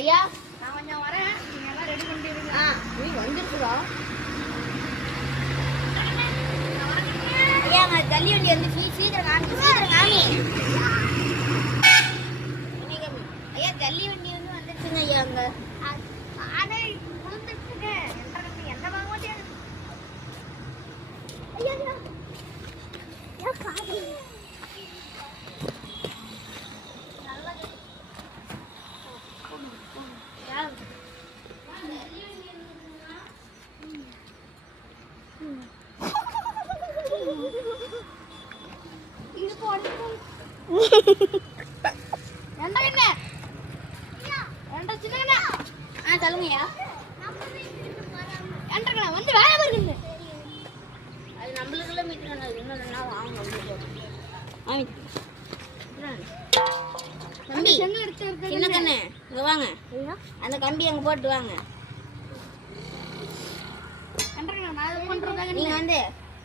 ஐயா நான் கொஞ்சம் வரேன், நீங்க எல்லாம் ரெடி பண்ணிடுங்க. நீ வந்துருக்குதா ஐயா? நான் ஜல்லி வண்டி வந்து சீக்கிரம் காமி. ஐயா ஜல்லி வண்டி வந்து வந்துருச்சுங்க ஐயா. அங்க சொல்லுங்கய்யா. வந்து வேலை வருது. அது நம்மளுக்குள்ள மீட்டர் இன்னும் 2 நாள் ஆகும். தம்பி சின்ன கண்ணு இங்க வாங்க, அந்த கம்பி அங்க போட்டு வாங்க. நீங்க வந்து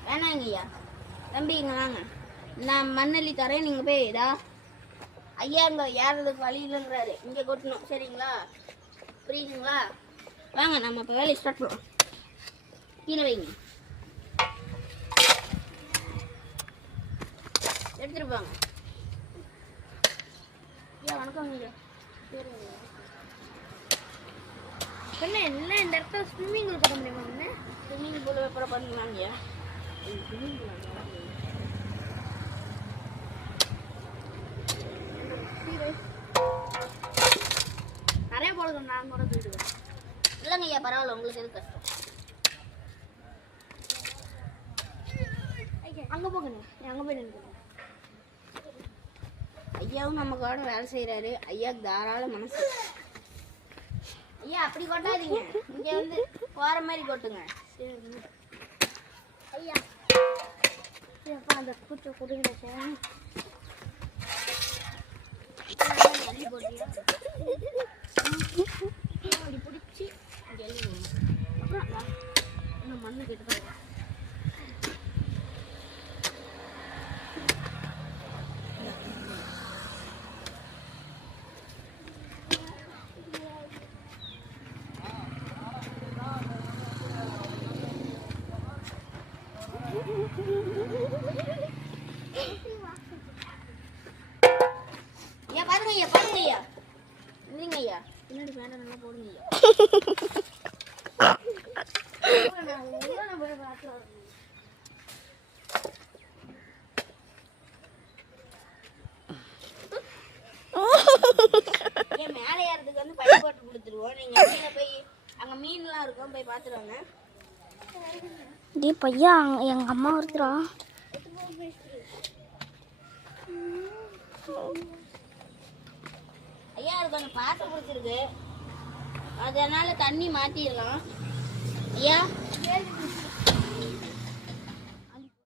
வேணாங்க ஐயா. தம்பி இங்க வாங்க, நான் மண்ணள்ளி தரேன். நீங்க போய் இதா ஐயா இங்க ஏறதுக்கு வழி இல்லைன்றாரு, இங்க கொட்டணும். சரிங்களா? புரியுதுங்களா? வாங்க நம்ம இப்போ வேலையை ஸ்டார்ட் பண்ணுவோம். கீழே வைங்க, எடுத்துட்டு போங்க. ஐயா வணக்கம். என்ன என்ன இந்த இடத்துல ஸ்விம்மிங் பூல் பண்ண முடியுமா? ஸ்விம்மிங் பூல் அப்புறம் பண்ணுவாங்க. நிறைய போடுது, நான் கூட போயிடுவேன். இல்லைங்க ஐயா பரவாயில்ல, உங்களுக்கு எது கஷ்டம். அங்கே போகணே, அங்கே போய் நின்று. ஐயாவும் நமக்காக வேலை செய்கிறாரு. ஐயாவுக்கு தாராள மனசு. ஐயா அப்படி கொட்டாதீங்க, இங்கே வந்து போகிற மாதிரி கொட்டுங்க. ஐயா அந்த பூச்சை கொடுங்க ஜல்லி போட்டியா அப்படி பிடிச்சி ஜல்லி அப்புறம் இன்னும் மண்ணு கெட்டு. ஐயா பாருங்க ஐயா, பாருங்க ஐயா, இல்லைங்க ஐயா பின்னாடி வேண்டாம் நல்லா போடுங்க ஐயா. ஏன் மேலே ஏறதுக்கு வந்து பைப் போட்டு கொடுத்துருவோம். நீங்க கீழே போய் அங்க மீன்லாம் இருக்கும், போய் பார்த்துருவாங்க. பையா எங்க அம்மா ஒருத்தரா ஐயா அது கொஞ்சம் பாசம் பிடிச்சிருக்கு, அதனால தண்ணி மாத்திடலாம் ஐயா.